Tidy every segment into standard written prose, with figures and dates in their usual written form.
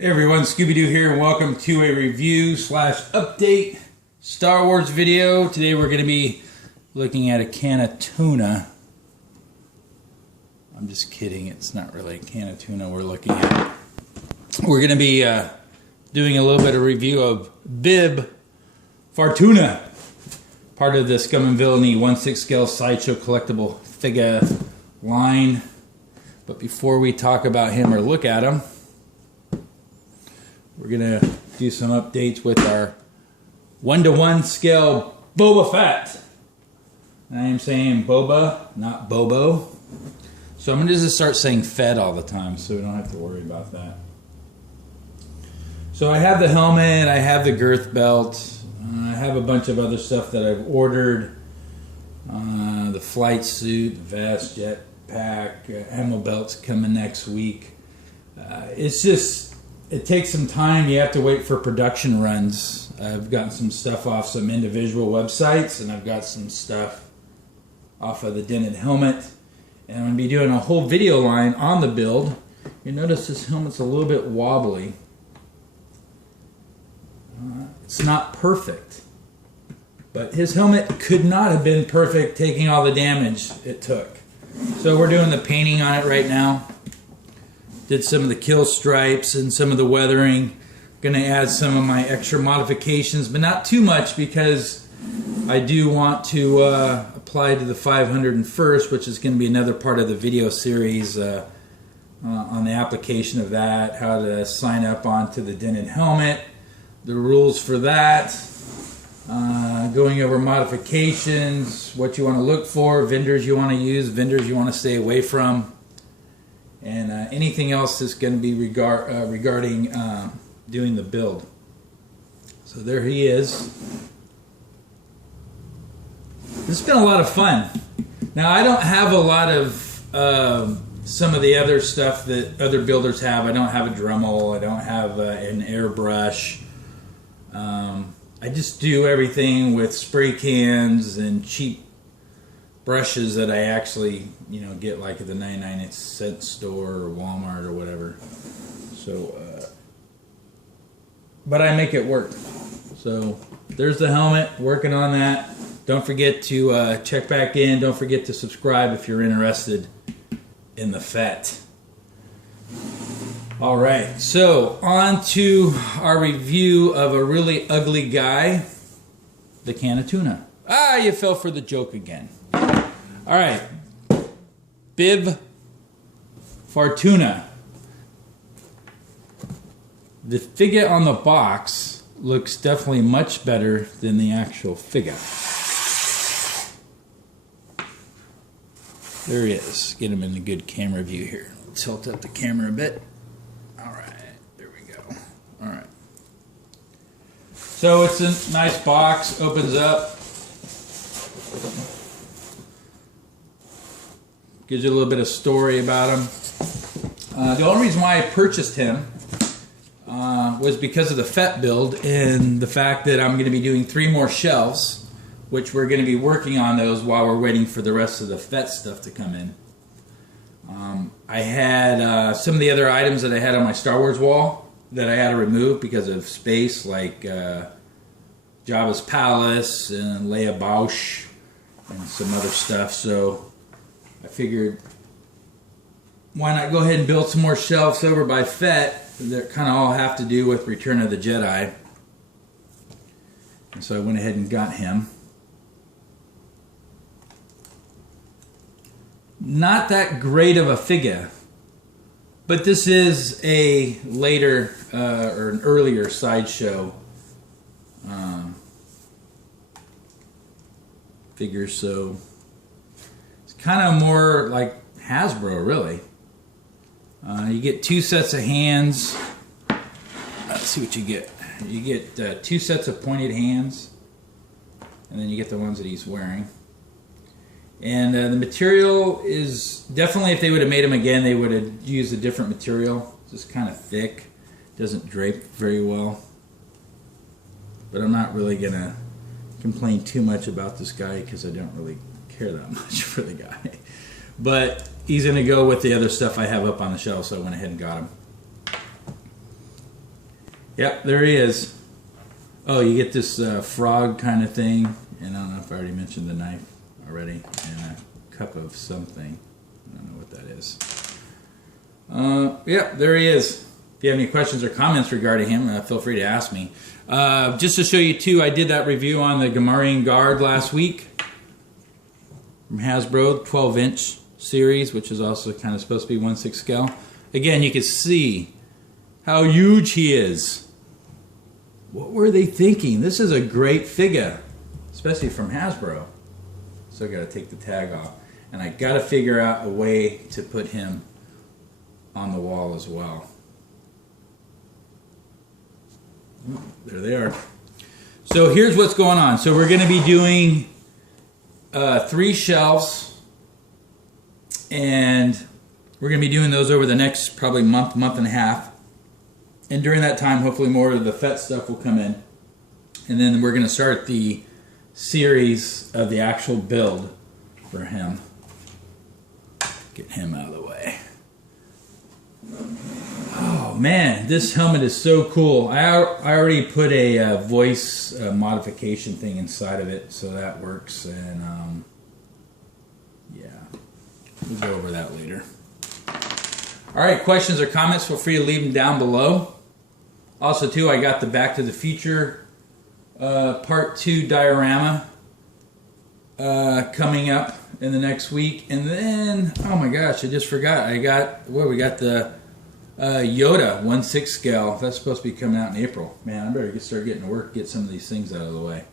Hey everyone, Scooby-Doo here, and welcome to a review slash update Star Wars video. Today we're going to be looking at a can of tuna. I'm just kidding, it's not really a can of tuna we're looking at. We're going to be doing a little bit of review of Bib Fortuna, part of the Scum and Villainy 1/6 scale Sideshow collectible figure line. But before we talk about him or look at him, we're going to do some updates with our 1/1 scale Boba Fett. I am saying Boba, not Bobo. So I'm going to just start saying Fett all the time so we don't have to worry about that. So I have the helmet, I have the girth belt, I have a bunch of other stuff that I've ordered. The flight suit, the vest, jetpack, ammo belts coming next week. It takes some time. You have to wait for production runs. I've gotten some stuff off some individual websites, and I've got some stuff off of the dented helmet. And I'm going to be doing a whole video line on the build. You notice this helmet's a little bit wobbly. It's not perfect. But his helmet could not have been perfect taking all the damage it took. So we're doing the painting on it right now. Did some of the kill stripes and some of the weathering. Gonna add some of my extra modifications, but not too much because I do want to apply to the 501st, which is gonna be another part of the video series on the application of that, how to sign up onto the dented helmet, the rules for that, going over modifications, what you wanna look for, vendors you wanna use, vendors you wanna stay away from, and anything else that's going to be regarding doing the build. So there he is. This has been a lot of fun. Now I don't have a lot of some of the other stuff that other builders have. I don't have a Dremel. I don't have an airbrush. I just do everything with spray cans and cheap brushes that I actually, get like at the 99-cent store or Walmart or whatever. So, but I make it work. So there's the helmet, working on that. Don't forget to check back in. Don't forget to subscribe if you're interested in the Fett. All right, so on to our review of a really ugly guy, the can of tuna. Ah, you fell for the joke again. All right, Bib Fortuna. The figure on the box looks definitely much better than the actual figure. There he is. Get him in a good camera view here. Tilt up the camera a bit. All right, there we go. All right. So it's a nice box, opens up. Gives you a little bit of story about him. The only reason why I purchased him was because of the Fett build and the fact that I'm going to be doing 3 more shelves, which we're going to be working on those while we're waiting for the rest of the Fett stuff to come in. I had some of the other items that I had on my Star Wars wall that I had to remove because of space, like Jabba's Palace and Leia Bausch and some other stuff. So I figured, why not go ahead and build some more shelves over by Fett that kind of all have to do with Return of the Jedi. And so I went ahead and got him. Not that great of a figure, but this is a later or an earlier Sideshow figure, so kind of more like Hasbro, really. You get 2 sets of hands. Let's see what you get. You get 2 sets of pointed hands, and then you get the ones that he's wearing. And the material is definitely, if they would have made him again, they would have used a different material. It's just kind of thick. Doesn't drape very well. But I'm not really going to complain too much about this guy because I don't really care that much for the guy. But he's going to go with the other stuff I have up on the shelf, so I went ahead and got him. Yep, there he is. Oh, you get this frog kind of thing. And I don't know if I already mentioned the knife already. And a cup of something. I don't know what that is. Yep, there he is. If you have any questions or comments regarding him, feel free to ask me. Just to show you too, I did that review on the Gamorrean Guard last week from Hasbro, 12-inch series, which is also kind of supposed to be 1/6 scale. Again, you can see how huge he is. What were they thinking? This is a great figure, especially from Hasbro. So I got to take the tag off, and I got to figure out a way to put him on the wall as well. There they are. So here's what's going on. So we're going to be doing 3 shelves, and we're going to be doing those over the next probably month and a half. And during that time, hopefully more of the Fett stuff will come in. And then we're going to start the series of the actual build for him. Get him out of the way. Oh man, this helmet is so cool. I already put a voice modification thing inside of it, so that works. And yeah, we'll go over that later. Alright, questions or comments, feel free to leave them down below. Also too, I got the Back to the Future Part 2 diorama coming up in the next week. And then, oh my gosh, I just forgot. We got the Yoda 1/6 scale. That's supposed to be coming out in April. Man, I better start getting to work, get some of these things out of the way.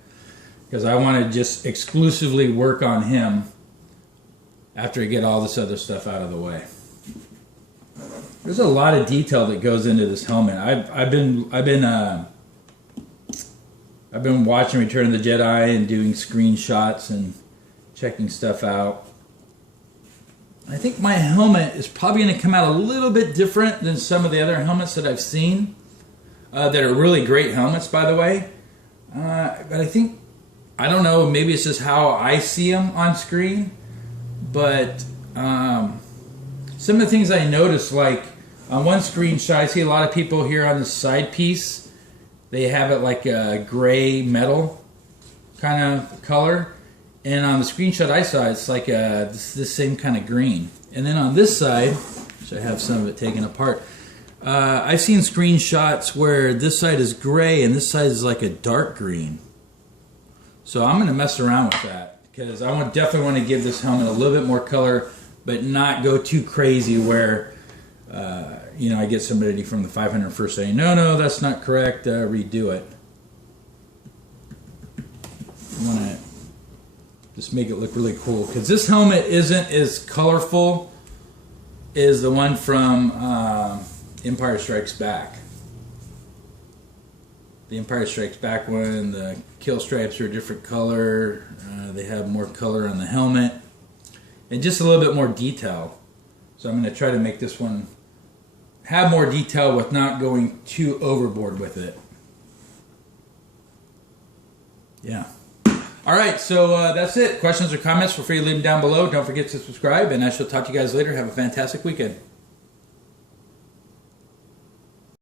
Because I want to just exclusively work on him after I get all this other stuff out of the way. There's a lot of detail that goes into this helmet. I've been watching Return of the Jedi and doing screenshots and checking stuff out. I think my helmet is probably going to come out a little bit different than some of the other helmets that I've seen that are really great helmets, by the way. But I think, I don't know, maybe it's just how I see them on screen. But some of the things I noticed, like on one screenshot, I see a lot of people here on the side piece. They have it like a gray metal kind of color. And on the screenshot I saw, it's like this same kind of green. And then on this side, which I have some of it taken apart, I've seen screenshots where this side is gray and this side is like a dark green. So I'm going to mess around with that because I definitely want to give this helmet a little bit more color, but not go too crazy where you know, I get somebody from the 501st saying, no, that's not correct, redo it. I want to just make it look really cool, because this helmet isn't as colorful as the one from Empire Strikes Back. The Empire Strikes Back one, the kill stripes are a different color. They have more color on the helmet. And just a little bit more detail. So I'm going to try to make this one have more detail with not going too overboard with it. Yeah. Alright, so that's it. Questions or comments, feel free to leave them down below. Don't forget to subscribe, and I shall talk to you guys later. Have a fantastic weekend.